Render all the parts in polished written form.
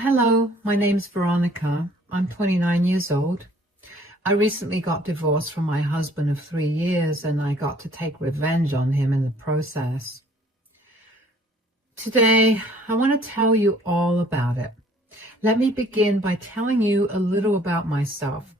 Hello, my name's Veronica. I'm 29 years old. I recently got divorced from my husband of 3 years, and I got to take revenge on him in the process. Today, I want to tell you all about it. Let me begin by telling you a little about myself.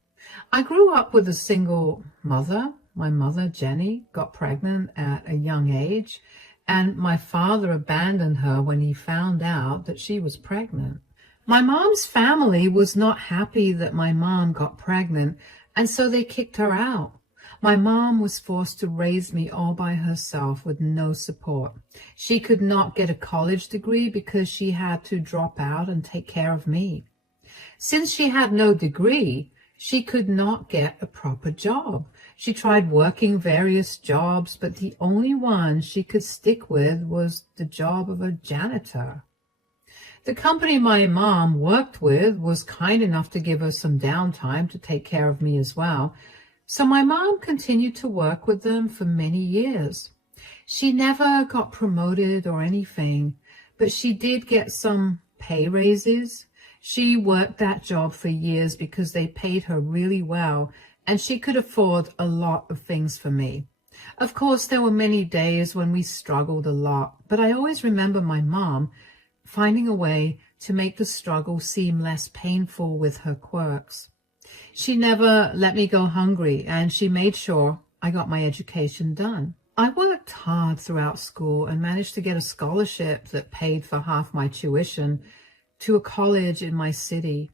I grew up with a single mother. My mother, Jenny, got pregnant at a young age, and my father abandoned her when he found out that she was pregnant. My mom's family was not happy that my mom got pregnant, and so they kicked her out. My mom was forced to raise me all by herself with no support. She could not get a college degree because she had to drop out and take care of me. Since she had no degree, she could not get a proper job. She tried working various jobs, but the only one she could stick with was the job of a janitor. The company my mom worked with was kind enough to give her some downtime to take care of me as well, so my mom continued to work with them for many years. She never got promoted or anything, but she did get some pay raises. She worked that job for years because they paid her really well, and she could afford a lot of things for me. Of course, there were many days when we struggled a lot, but I always remember my mom finding a way to make the struggle seem less painful with her quirks. She never let me go hungry, and she made sure I got my education done. I worked hard throughout school and managed to get a scholarship that paid for half my tuition to a college in my city.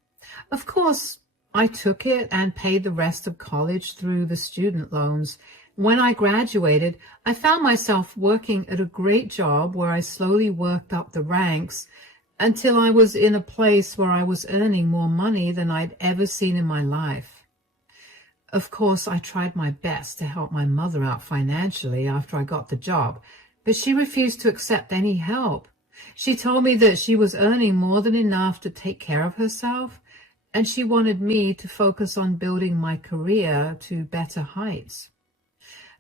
Of course, I took it and paid the rest of college through the student loans. When I graduated, I found myself working at a great job where I slowly worked up the ranks until I was in a place where I was earning more money than I'd ever seen in my life. Of course, I tried my best to help my mother out financially after I got the job, but she refused to accept any help. She told me that she was earning more than enough to take care of herself, and she wanted me to focus on building my career to better heights.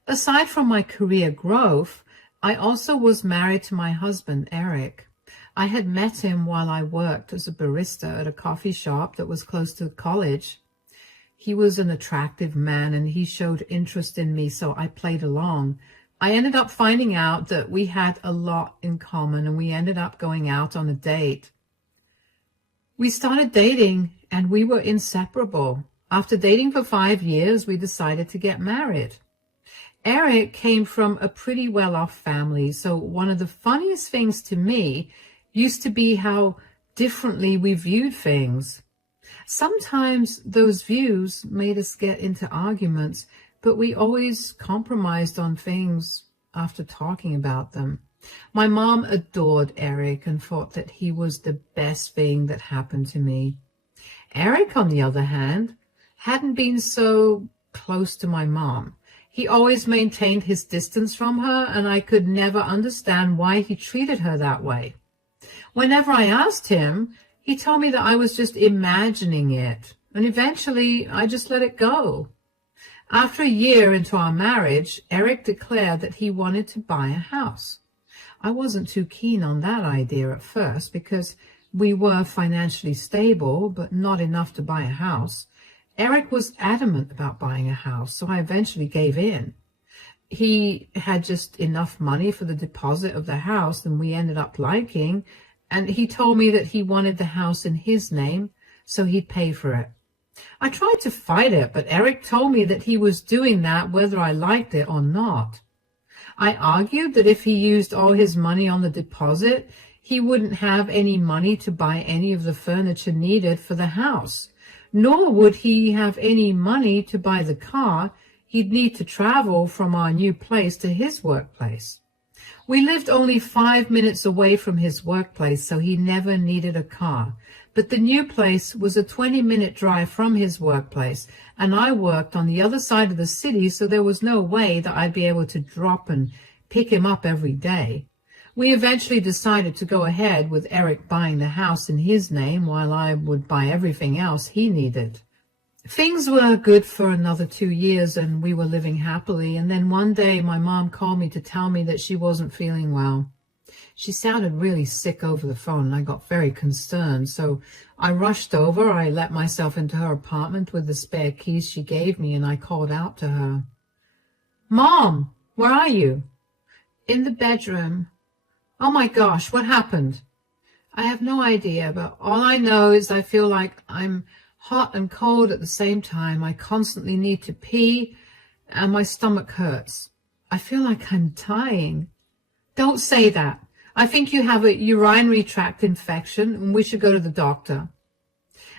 Aside from my career growth, I also was married to my husband, Eric. I had met him while I worked as a barista at a coffee shop that was close to college. He was an attractive man, and he showed interest in me, so I played along. I ended up finding out that we had a lot in common, and we ended up going out on a date. We started dating, and we were inseparable. After dating for 5 years, we decided to get married. Eric came from a pretty well-off family, so one of the funniest things to me used to be how differently we viewed things. Sometimes those views made us get into arguments, but we always compromised on things after talking about them. My mom adored Eric and thought that he was the best thing that happened to me. Eric, on the other hand, hadn't been so close to my mom. He always maintained his distance from her, and I could never understand why he treated her that way. Whenever I asked him, he told me that I was just imagining it, and eventually I just let it go. After a year into our marriage, Eric declared that he wanted to buy a house. I wasn't too keen on that idea at first because we were financially stable, but not enough to buy a house. Eric was adamant about buying a house, so I eventually gave in. He had just enough money for the deposit of the house that we ended up liking, and he told me that he wanted the house in his name, so he'd pay for it. I tried to fight it, but Eric told me that he was doing that whether I liked it or not. I argued that if he used all his money on the deposit, he wouldn't have any money to buy any of the furniture needed for the house. Nor would he have any money to buy the car he'd need to travel from our new place to his workplace. We lived only 5 minutes away from his workplace, so he never needed a car. But the new place was a 20-minute drive from his workplace, and I worked on the other side of the city, so there was no way that I'd be able to drop and pick him up every day. We eventually decided to go ahead with Eric buying the house in his name while I would buy everything else he needed. Things were good for another 2 years, and we were living happily, and then one day my mom called me to tell me that she wasn't feeling well. She sounded really sick over the phone, and I got very concerned. So I rushed over. I let myself into her apartment with the spare keys she gave me, and I called out to her. Mom, where are you? In the bedroom. Oh my gosh, what happened? I have no idea, but all I know is I feel like I'm hot and cold at the same time. I constantly need to pee, and my stomach hurts. I feel like I'm dying. Don't say that. I think you have a urinary tract infection, and we should go to the doctor.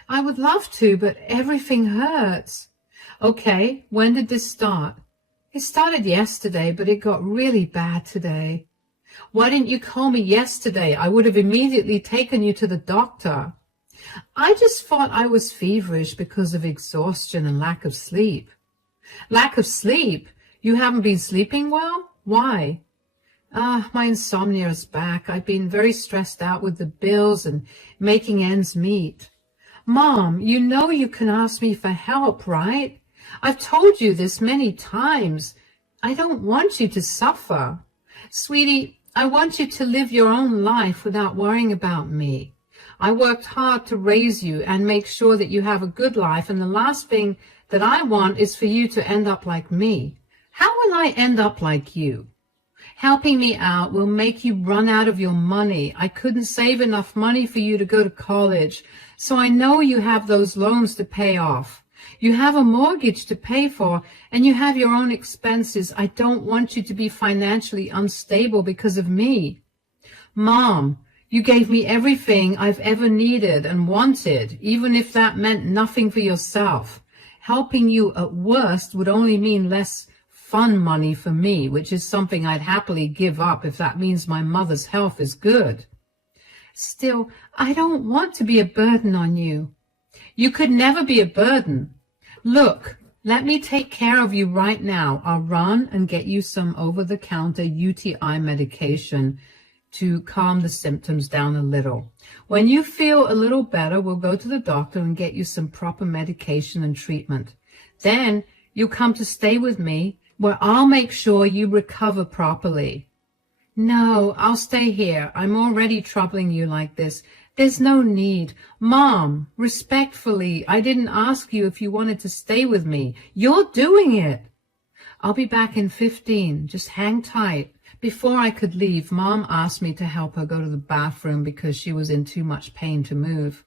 I would love to, but everything hurts. Okay, when did this start? It started yesterday, but it got really bad today. Why didn't you call me yesterday? I would have immediately taken you to the doctor. I just thought I was feverish because of exhaustion and lack of sleep. Lack of sleep? You haven't been sleeping well? Why? My insomnia is back. I've been very stressed out with the bills and making ends meet. Mom, you know you can ask me for help, right? I've told you this many times. I don't want you to suffer. Sweetie, I want you to live your own life without worrying about me. I worked hard to raise you and make sure that you have a good life, and the last thing that I want is for you to end up like me. How will I end up like you? Helping me out will make you run out of your money. I couldn't save enough money for you to go to college, so I know you have those loans to pay off. You have a mortgage to pay for, and you have your own expenses. I don't want you to be financially unstable because of me. Mom, you gave me everything I've ever needed and wanted, even if that meant nothing for yourself. Helping you at worst would only mean less fun money for me, which is something I'd happily give up if that means my mother's health is good. Still, I don't want to be a burden on you. You could never be a burden. Look, let me take care of you right now. I'll run and get you some over-the-counter UTI medication to calm the symptoms down a little. When you feel a little better, we'll go to the doctor and get you some proper medication and treatment. Then you'll come to stay with me, where I'll make sure you recover properly. No, I'll stay here. I'm already troubling you like this. There's no need. Mom, respectfully, I didn't ask you if you wanted to stay with me. You're doing it. I'll be back in 15. Just hang tight. Before I could leave, Mom asked me to help her go to the bathroom because she was in too much pain to move.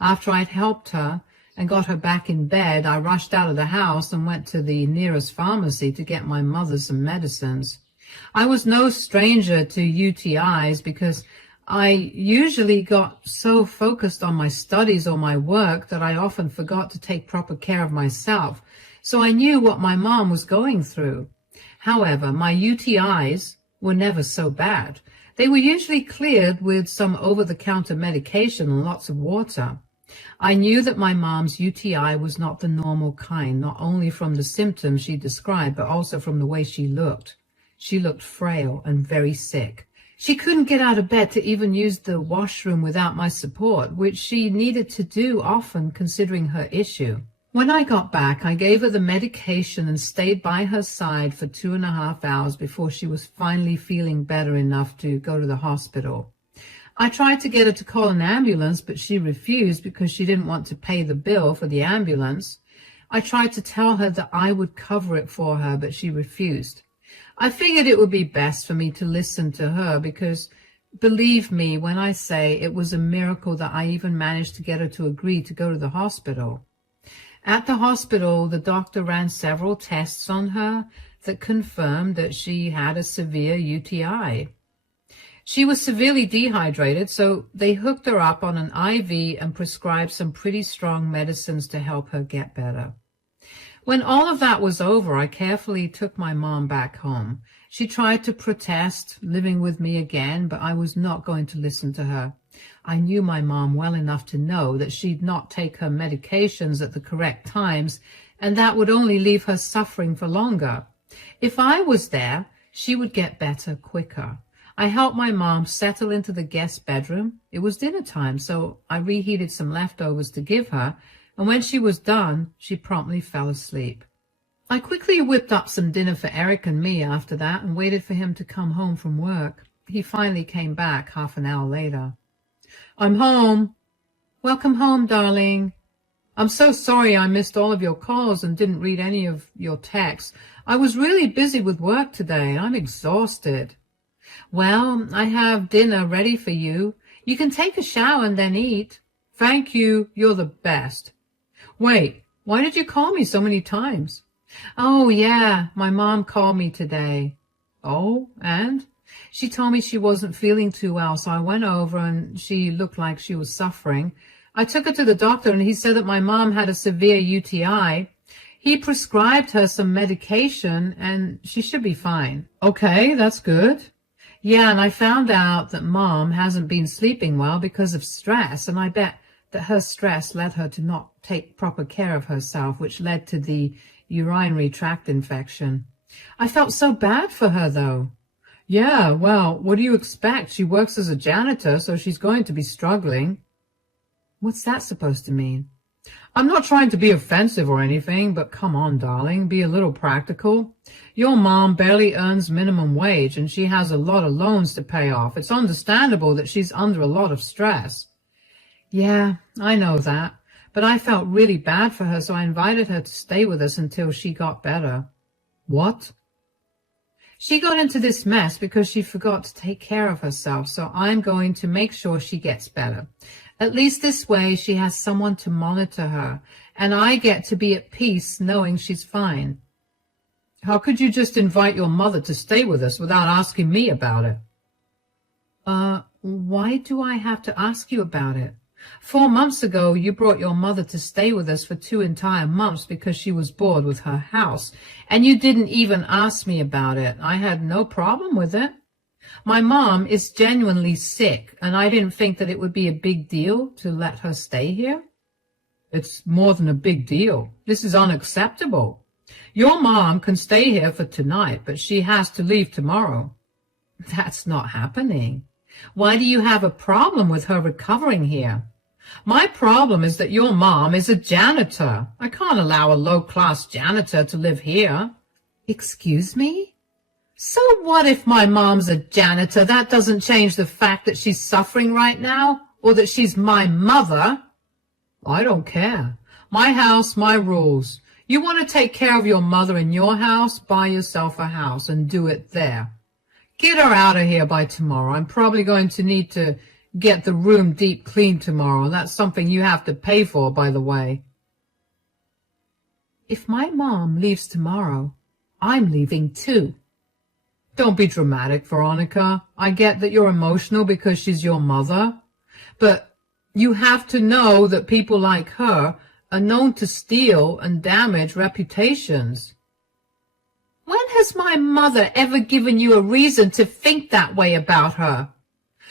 After I'd helped her and got her back in bed, I rushed out of the house and went to the nearest pharmacy to get my mother some medicines. I was no stranger to UTIs because I usually got so focused on my studies or my work that I often forgot to take proper care of myself, so I knew what my mom was going through. However, my UTIs were never so bad. They were usually cleared with some over-the-counter medication and lots of water. I knew that my mom's UTI was not the normal kind, not only from the symptoms she described, but also from the way she looked. She looked frail and very sick. She couldn't get out of bed to even use the washroom without my support, which she needed to do often considering her issue. When I got back, I gave her the medication and stayed by her side for 2.5 hours before she was finally feeling better enough to go to the hospital. I tried to get her to call an ambulance, but she refused because she didn't want to pay the bill for the ambulance. I tried to tell her that I would cover it for her, but she refused. I figured it would be best for me to listen to her because, believe me when I say it was a miracle that I even managed to get her to agree to go to the hospital. At the hospital, the doctor ran several tests on her that confirmed that she had a severe UTI. She was severely dehydrated, so they hooked her up on an IV and prescribed some pretty strong medicines to help her get better. When all of that was over, I carefully took my mom back home. She tried to protest living with me again, but I was not going to listen to her. I knew my mom well enough to know that she'd not take her medications at the correct times, and that would only leave her suffering for longer. If I was there, she would get better quicker. I helped my mom settle into the guest bedroom. It was dinner time, so I reheated some leftovers to give her, and when she was done, she promptly fell asleep. I quickly whipped up some dinner for Eric and me after that and waited for him to come home from work. he finally came back half an hour later. I'm home. Welcome home, darling. I'm so sorry I missed all of your calls and didn't read any of your texts. I was really busy with work today. I'm exhausted. Well, I have dinner ready for you. You can take a shower and then eat. Thank you. You're the best. Wait, why did you call me so many times? Oh, yeah, my mom called me today. Oh, and? She told me she wasn't feeling too well, so I went over and she looked like she was suffering. I took her to the doctor and he said that my mom had a severe UTI. He prescribed her some medication and she should be fine. Okay, that's good. Yeah, and I found out that Mom hasn't been sleeping well because of stress, and I bet that her stress led her to not take proper care of herself, which led to the urinary tract infection. I felt so bad for her, though. Yeah, well, what do you expect? She works as a janitor, so she's going to be struggling. What's that supposed to mean? I'm not trying to be offensive or anything, but come on, darling, be a little practical. Your mom barely earns minimum wage, and she has a lot of loans to pay off. It's understandable that she's under a lot of stress. Yeah, I know that, but I felt really bad for her, so I invited her to stay with us until she got better. What? She got into this mess because she forgot to take care of herself, so I'm going to make sure she gets better. At least this way she has someone to monitor her, and I get to be at peace knowing she's fine. How could you just invite your mother to stay with us without asking me about it? Why do I have to ask you about it? 4 months ago, you brought your mother to stay with us for 2 entire months because she was bored with her house, and you didn't even ask me about it. I had no problem with it. My mom is genuinely sick, and I didn't think that it would be a big deal to let her stay here. It's more than a big deal. This is unacceptable. Your mom can stay here for tonight, but she has to leave tomorrow. That's not happening. Why do you have a problem with her recovering here? My problem is that your mom is a janitor. I can't allow a low-class janitor to live here. Excuse me? So what if my mom's a janitor? That doesn't change the fact that she's suffering right now, or that she's my mother. I don't care. My house, my rules. You want to take care of your mother in your house? Buy yourself a house and do it there. Get her out of here by tomorrow. I'm probably going to need to get the room deep cleaned tomorrow. That's something you have to pay for, by the way. If my mom leaves tomorrow, I'm leaving too. Don't be dramatic, Veronica. I get that you're emotional because she's your mother, but you have to know that people like her are known to steal and damage reputations. When has my mother ever given you a reason to think that way about her?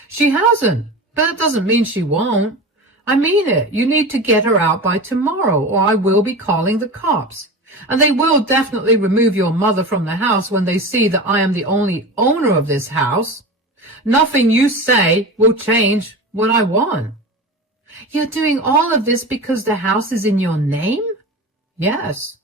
She hasn't, but that doesn't mean she won't. I mean it. You need to get her out by tomorrow, or I will be calling the cops. And they will definitely remove your mother from the house when they see that I am the only owner of this house. Nothing you say will change what I want. You're doing all of this because the house is in your name? Yes.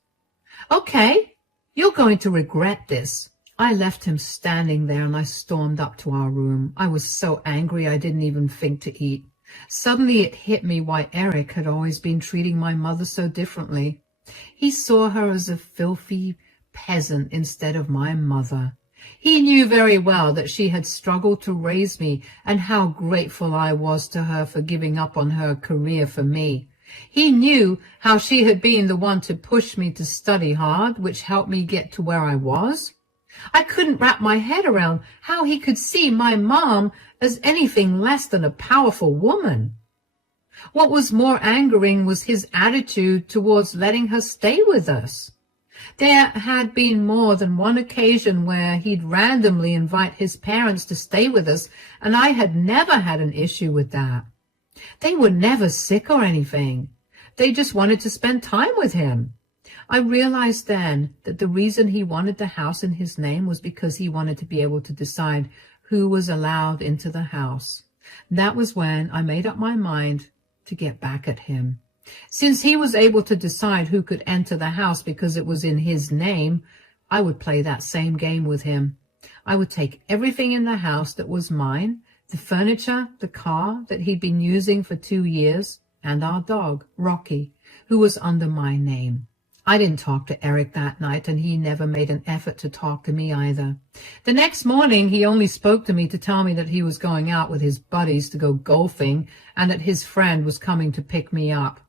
Okay, you're going to regret this. I left him standing there and I stormed up to our room. I was so angry I didn't even think to eat. Suddenly it hit me why Eric had always been treating my mother so differently. He saw her as a filthy peasant instead of my mother. He knew very well that she had struggled to raise me and how grateful I was to her for giving up on her career for me. He knew how she had been the one to push me to study hard, which helped me get to where I was. I couldn't wrap my head around how he could see my mom as anything less than a powerful woman. What was more angering was his attitude towards letting her stay with us. There had been more than one occasion where he'd randomly invite his parents to stay with us, and I had never had an issue with that. They were never sick or anything. They just wanted to spend time with him. I realized then that the reason he wanted the house in his name was because he wanted to be able to decide who was allowed into the house. That was when I made up my mind to get back at him. Since he was able to decide who could enter the house because it was in his name, I would play that same game with him. I would take everything in the house that was mine, the furniture, the car that he'd been using for 2 years, and our dog, Rocky, who was under my name. I didn't talk to Eric that night, and he never made an effort to talk to me either. The next morning, he only spoke to me to tell me that he was going out with his buddies to go golfing and that his friend was coming to pick me up.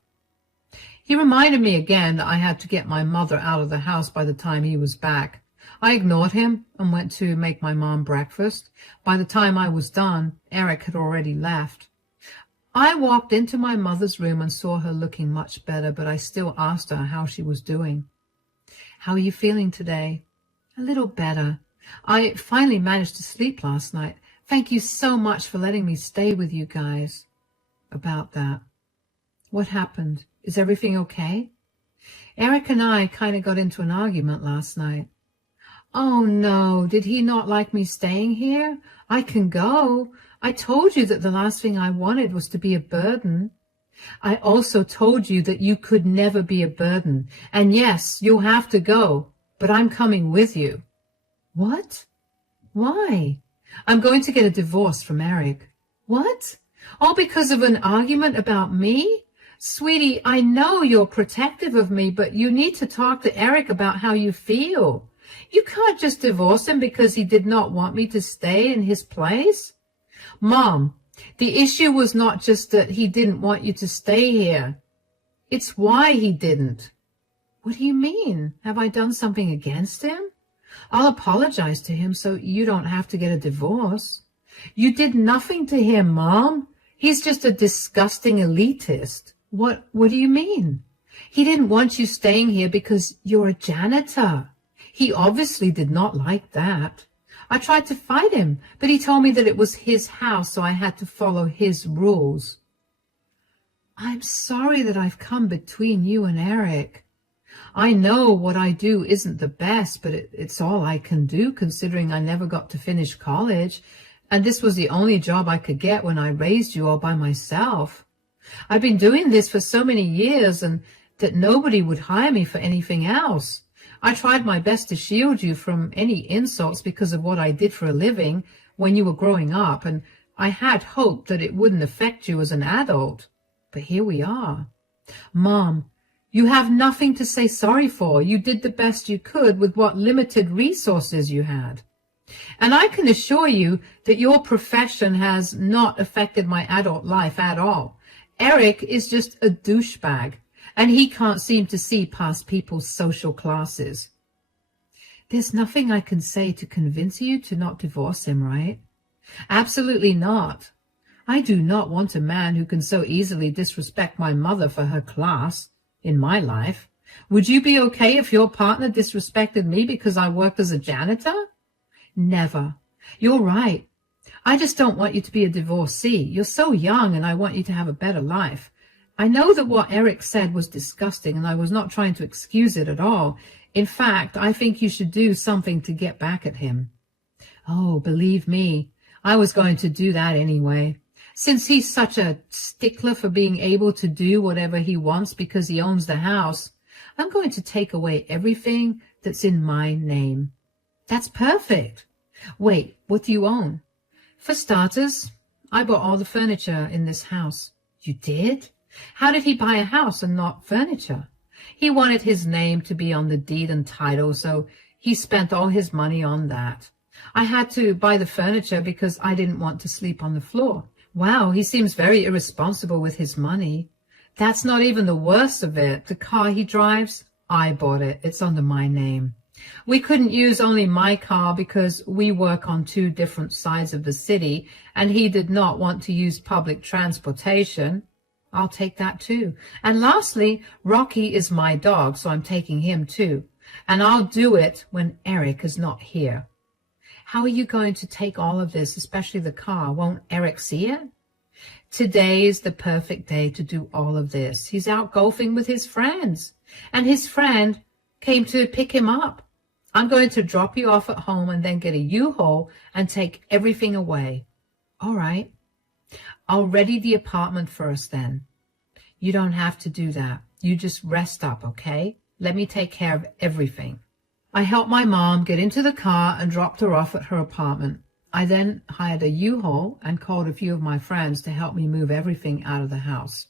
He reminded me again that I had to get my mother out of the house by the time he was back. I ignored him and went to make my mom breakfast. By the time I was done, Eric had already left. I walked into my mother's room and saw her looking much better, but I still asked her how she was doing. "How are you feeling today?" "A little better. I finally managed to sleep last night. Thank you so much for letting me stay with you guys." "About that. What happened? Is everything okay?" "Eric and I kind of got into an argument last night." "Oh no, did he not like me staying here? I can go. I told you that the last thing I wanted was to be a burden." "I also told you that you could never be a burden. And yes, you'll have to go, but I'm coming with you." "What? Why?" "I'm going to get a divorce from Eric." "What? All because of an argument about me? Sweetie, I know you're protective of me, but you need to talk to Eric about how you feel. You can't just divorce him because he did not want me to stay in his place." "Mom, the issue was not just that he didn't want you to stay here. It's why he didn't." "What do you mean? Have I done something against him?" "I'll apologize to him so you don't have to get a divorce." "You did nothing to him, Mom. He's just a disgusting elitist." What do you mean?" "He didn't want you staying here because you're a janitor. He obviously did not like that. I tried to fight him, but he told me that it was his house, so I had to follow his rules." "I'm sorry that I've come between you and Eric. I know what I do isn't the best, but it's all I can do considering I never got to finish college, and this was the only job I could get when I raised you all by myself. I've been doing this for so many years and that nobody would hire me for anything else. I tried my best to shield you from any insults because of what I did for a living when you were growing up, and I had hoped that it wouldn't affect you as an adult. But here we are." "Mom, you have nothing to say sorry for. You did the best you could with what limited resources you had. And I can assure you that your profession has not affected my adult life at all. Eric is just a douchebag, and he can't seem to see past people's social classes." "There's nothing I can say to convince you to not divorce him, right?" "Absolutely not. I do not want a man who can so easily disrespect my mother for her class in my life. Would you be okay if your partner disrespected me because I worked as a janitor?" "Never. You're right. I just don't want you to be a divorcee. You're so young, and I want you to have a better life. I know that what Eric said was disgusting, and I was not trying to excuse it at all. In fact, I think you should do something to get back at him." "Oh, believe me, I was going to do that anyway. Since he's such a stickler for being able to do whatever he wants because he owns the house, I'm going to take away everything that's in my name." "That's perfect. Wait, what do you own?" "For starters, I bought all the furniture in this house." "You did? How did he buy a house and not furniture?" "He wanted his name to be on the deed and title, so he spent all his money on that. I had to buy the furniture because I didn't want to sleep on the floor." "Wow, he seems very irresponsible with his money." "That's not even the worst of it. The car he drives, I bought it. It's under my name. We couldn't use only my car because we work on 2 different sides of the city, and he did not want to use public transportation. I'll take that too. And lastly, Rocky is my dog, so I'm taking him too. And I'll do it when Eric is not here." "How are you going to take all of this, especially the car? Won't Eric see it?" "Today is the perfect day to do all of this. He's out golfing with his friends, and his friend came to pick him up. I'm going to drop you off at home and then get a U-Haul and take everything away." "All right. I'll ready the apartment first then." "You don't have to do that. You just rest up, okay? Let me take care of everything." I helped my mom get into the car and dropped her off at her apartment. I then hired a U-Haul and called a few of my friends to help me move everything out of the house.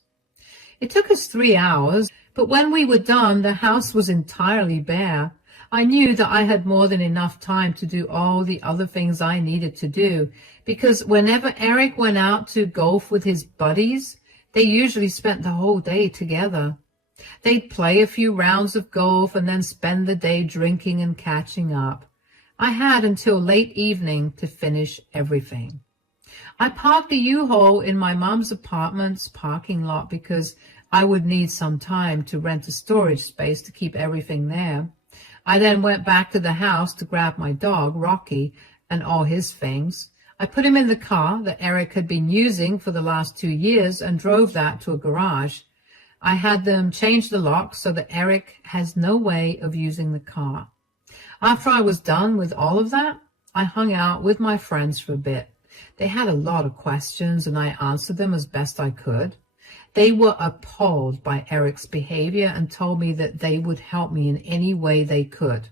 It took us 3 hours, but when we were done, the house was entirely bare. I knew that I had more than enough time to do all the other things I needed to do, because whenever Eric went out to golf with his buddies, they usually spent the whole day together. They'd play a few rounds of golf and then spend the day drinking and catching up. I had until late evening to finish everything. I parked the U-Haul in my mom's apartment's parking lot because I would need some time to rent a storage space to keep everything there. I then went back to the house to grab my dog, Rocky, and all his things. I put him in the car that Eric had been using for the last 2 years and drove that to a garage. I had them change the lock so that Eric has no way of using the car. After I was done with all of that, I hung out with my friends for a bit. They had a lot of questions and I answered them as best I could. They were appalled by Eric's behavior and told me that they would help me in any way they could.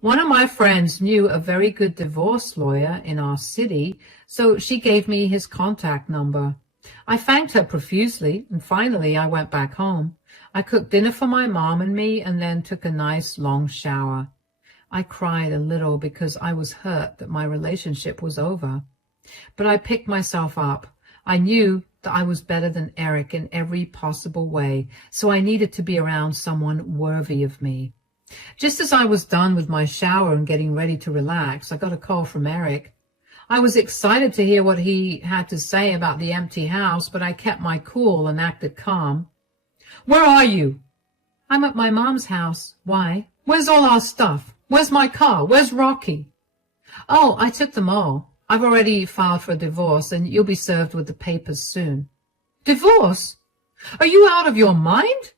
One of my friends knew a very good divorce lawyer in our city, so she gave me his contact number. I thanked her profusely, and finally I went back home. I cooked dinner for my mom and me and then took a nice long shower. I cried a little because I was hurt that my relationship was over. But I picked myself up. I knew that I was better than Eric in every possible way, so I needed to be around someone worthy of me. Just as I was done with my shower and getting ready to relax, I got a call from Eric. I was excited to hear what he had to say about the empty house, but I kept my cool and acted calm. "Where are you?" "I'm at my mom's house." "Why?" "Where's all our stuff? Where's my car? Where's Rocky?" "Oh, I took them all. I've already filed for a divorce, and you'll be served with the papers soon." "Divorce? Are you out of your mind?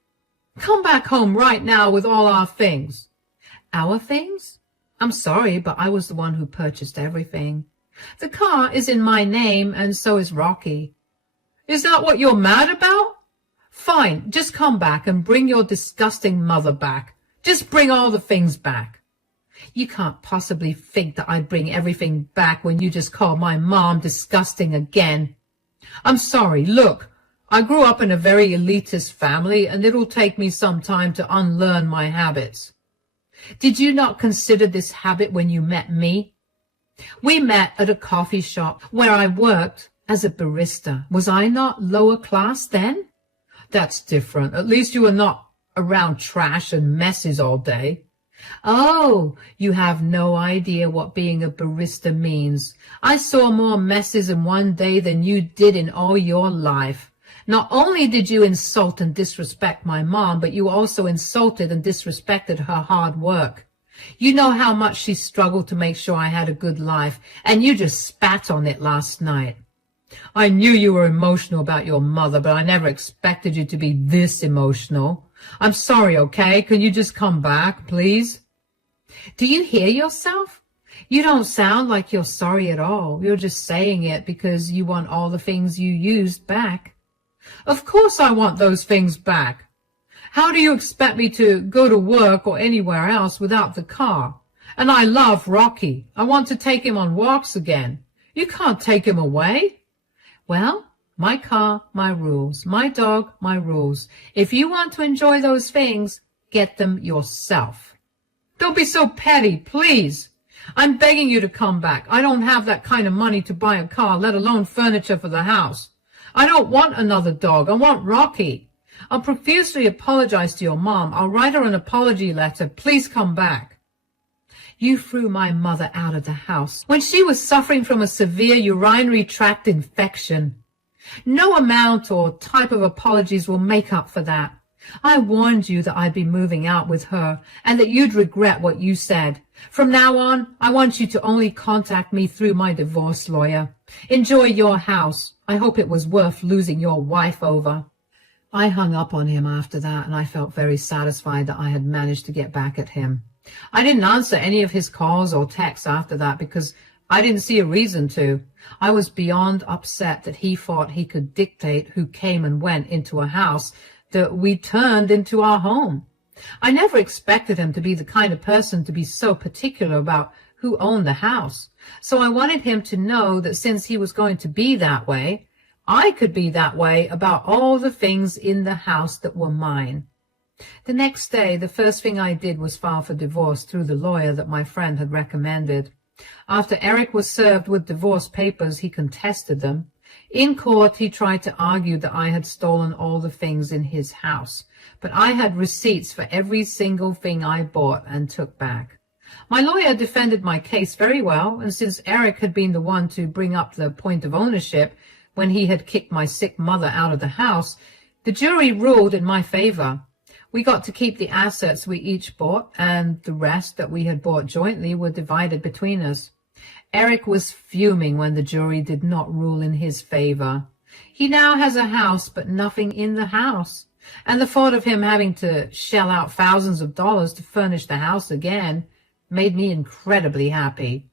Come back home right now with all our things." "Our things? I'm sorry, but I was the one who purchased everything. The car is in my name, and so is Rocky." "Is that what you're mad about? Fine, just come back and bring your disgusting mother back. Just bring all the things back." "You can't possibly think that I'd bring everything back when you just called my mom disgusting again." "I'm sorry. Look, I grew up in a very elitist family, and it'll take me some time to unlearn my habits." "Did you not consider this habit when you met me?" "We met at a coffee shop where I worked as a barista. Was I not lower class then?" "That's different. At least you were not around trash and messes all day." "Oh, you have no idea what being a barista means. I saw more messes in one day than you did in all your life. Not only did you insult and disrespect my mom, but you also insulted and disrespected her hard work. You know how much she struggled to make sure I had a good life, and you just spat on it last night." "I knew you were emotional about your mother, but I never expected you to be this emotional. I'm sorry, okay? Can you just come back, please?" "Do you hear yourself? You don't sound like you're sorry at all. You're just saying it because you want all the things you used back." "Of course I want those things back. How do you expect me to go to work or anywhere else without the car? And I love Rocky. I want to take him on walks again. You can't take him away." "Well, my car, my rules. My dog, my rules. If you want to enjoy those things, get them yourself." "Don't be so petty, please. I'm begging you to come back. I don't have that kind of money to buy a car, let alone furniture for the house. I don't want another dog. I want Rocky. I'll profusely apologize to your mom. I'll write her an apology letter. Please come back." "You threw my mother out of the house when she was suffering from a severe urinary tract infection. No amount or type of apologies will make up for that. I warned you that I'd be moving out with her and that you'd regret what you said. From now on, I want you to only contact me through my divorce lawyer. Enjoy your house. I hope it was worth losing your wife over." I hung up on him after that, and I felt very satisfied that I had managed to get back at him. I didn't answer any of his calls or texts after that because I didn't see a reason to. I was beyond upset that he thought he could dictate who came and went into a house that we turned into our home. I never expected him to be the kind of person to be so particular about who owned the house. So I wanted him to know that since he was going to be that way, I could be that way about all the things in the house that were mine. The next day, the first thing I did was file for divorce through the lawyer that my friend had recommended. After Eric was served with divorce papers, he contested them. In court, he tried to argue that I had stolen all the things in his house, but I had receipts for every single thing I bought and took back. My lawyer defended my case very well, and since Eric had been the one to bring up the point of ownership when he had kicked my sick mother out of the house, the jury ruled in my favor. We got to keep the assets we each bought, and the rest that we had bought jointly were divided between us. Eric was fuming when the jury did not rule in his favor. He now has a house, but nothing in the house, and the thought of him having to shell out thousands of dollars to furnish the house again made me incredibly happy.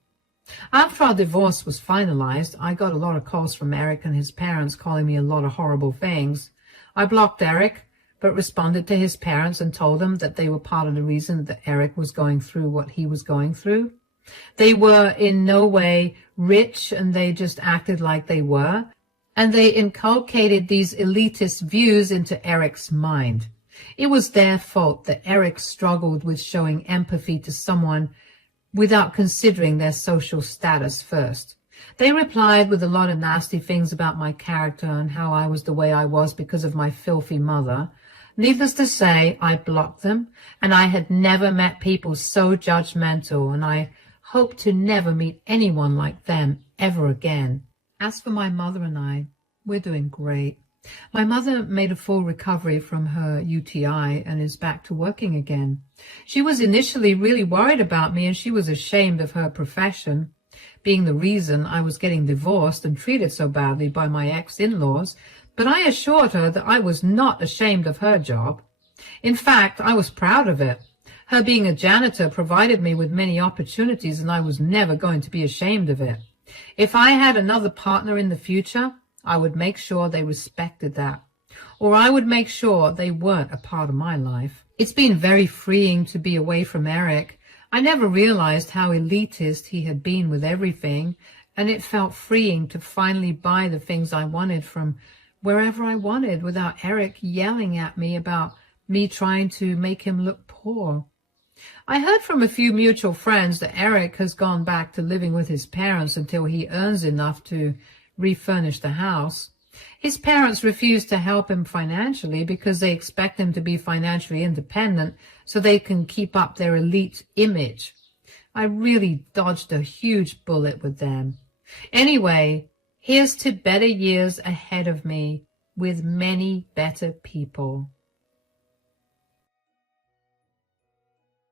After our divorce was finalized, I got a lot of calls from Eric and his parents calling me a lot of horrible things. I blocked Eric, but responded to his parents and told them that they were part of the reason that Eric was going through what he was going through. They were in no way rich, and they just acted like they were, and they inculcated these elitist views into Eric's mind. It was their fault that Eric struggled with showing empathy to someone without considering their social status first. They replied with a lot of nasty things about my character and how I was the way I was because of my filthy mother. Needless to say, I blocked them, and I had never met people so judgmental, and I hope to never meet anyone like them ever again. As for my mother and I, we're doing great. My mother made a full recovery from her UTI and is back to working again. She was initially really worried about me, and she was ashamed of her profession, being the reason I was getting divorced and treated so badly by my ex-in-laws, but I assured her that I was not ashamed of her job. In fact, I was proud of it. Her being a janitor provided me with many opportunities, and I was never going to be ashamed of it. If I had another partner in the future, I would make sure they respected that, or I would make sure they weren't a part of my life. It's been very freeing to be away from Eric. I never realized how elitist he had been with everything, and it felt freeing to finally buy the things I wanted from wherever I wanted without Eric yelling at me about me trying to make him look poor. I heard from a few mutual friends that Eric has gone back to living with his parents until he earns enough to refurnish the house. His parents refuse to help him financially because they expect him to be financially independent so they can keep up their elite image. I really dodged a huge bullet with them. Anyway, here's to better years ahead of me with many better people.